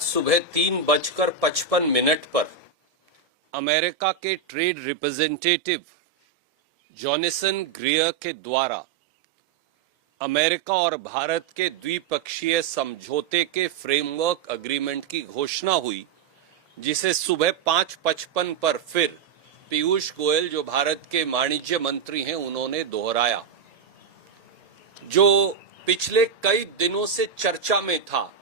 सुबह 3:55 पर अमेरिका के ट्रेड रिप्रेजेंटेटिव जॉनसन ग्रियर के द्वारा अमेरिका और भारत के द्विपक्षीय समझौते के फ्रेमवर्क एग्रीमेंट की घोषणा हुई, जिसे सुबह 5:55 पर फिर पीयूष गोयल, जो भारत के वाणिज्य मंत्री हैं, उन्होंने दोहराया। जो पिछले कई दिनों से चर्चा में था,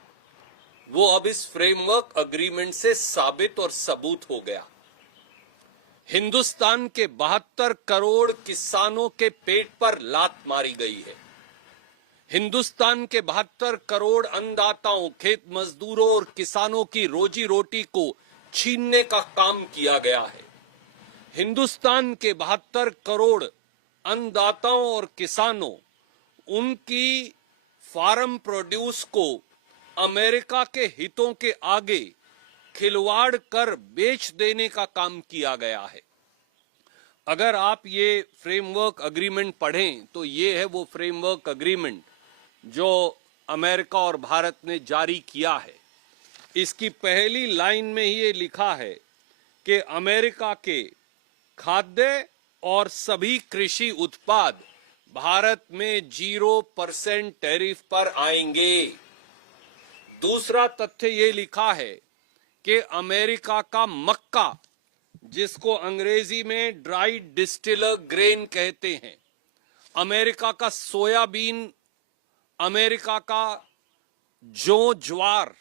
वो अब इस फ्रेमवर्क एग्रीमेंट से साबित और सबूत हो गया। हिंदुस्तान के 72 करोड़ किसानों के पेट पर लात मारी गई है। हिंदुस्तान के 72 करोड़ अन्नदाताओं, खेत मजदूरों और किसानों की रोजी रोटी को छीनने का काम किया गया है। हिंदुस्तान के 72 करोड़ अन्नदाताओं और किसानों, उनकी फार्म प्रोड्यूस को अमेरिका के हितों के आगे खिलवाड़ कर बेच देने का काम किया गया है। अगर आप ये फ्रेमवर्क एग्रीमेंट पढ़ें तो ये है वो फ्रेमवर्क एग्रीमेंट जो अमेरिका और भारत ने जारी किया है। इसकी पहली लाइन में ही ये लिखा है कि अमेरिका के खाद्य और सभी कृषि उत्पाद भारत में 0% टैरिफ पर आएंगे। दूसरा तथ्य ये लिखा है कि अमेरिका का मक्का, जिसको अंग्रेजी में ड्राई डिस्टिलर ग्रेन कहते हैं, अमेरिका का सोयाबीन, अमेरिका का ज्वार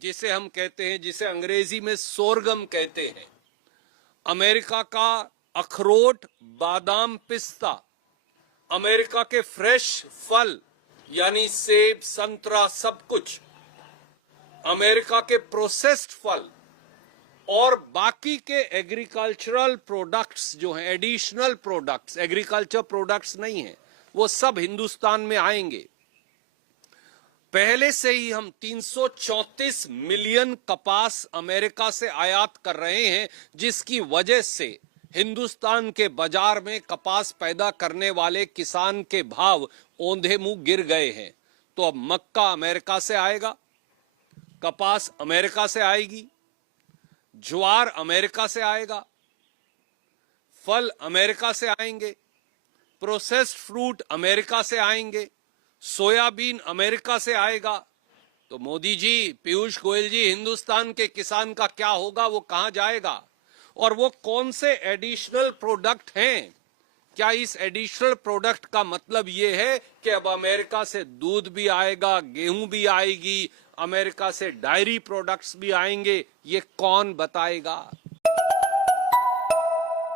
जिसे हम कहते हैं, जिसे अंग्रेजी में सोरगम कहते हैं, अमेरिका का अखरोट, बादाम, पिस्ता, अमेरिका के फ्रेश फल यानी सेब, संतरा, सब कुछ, अमेरिका के प्रोसेस्ड फल और बाकी के एग्रीकल्चरल प्रोडक्ट्स जो हैं, एडिशनल प्रोडक्ट्स, एग्रीकल्चर प्रोडक्ट्स नहीं हैं, वो सब हिंदुस्तान में आएंगे। पहले से ही हम 334 मिलियन कपास अमेरिका से आयात कर रहे हैं, जिसकी वजह से हिंदुस्तान के बाजार में कपास पैदा करने वाले किसान के भाव औंधे मुंह गिर गए हैं। तो अब मक्का अमेरिका से आएगा, कपास अमेरिका से आएगी, ज्वार अमेरिका से आएगा, फल अमेरिका से आएंगे, प्रोसेस्ड फ्रूट अमेरिका से आएंगे, सोयाबीन अमेरिका से आएगा। तो मोदी जी, पीयूष गोयल जी, हिंदुस्तान के किसान का क्या होगा? वो कहां जाएगा? और वो कौन से एडिशनल प्रोडक्ट हैं? क्या इस एडिशनल प्रोडक्ट का मतलब ये है कि अब अमेरिका से दूध भी आएगा, गेहूं भी आएगी, अमेरिका से डायरी प्रोडक्ट्स भी आएंगे? ये कौन बताएगा?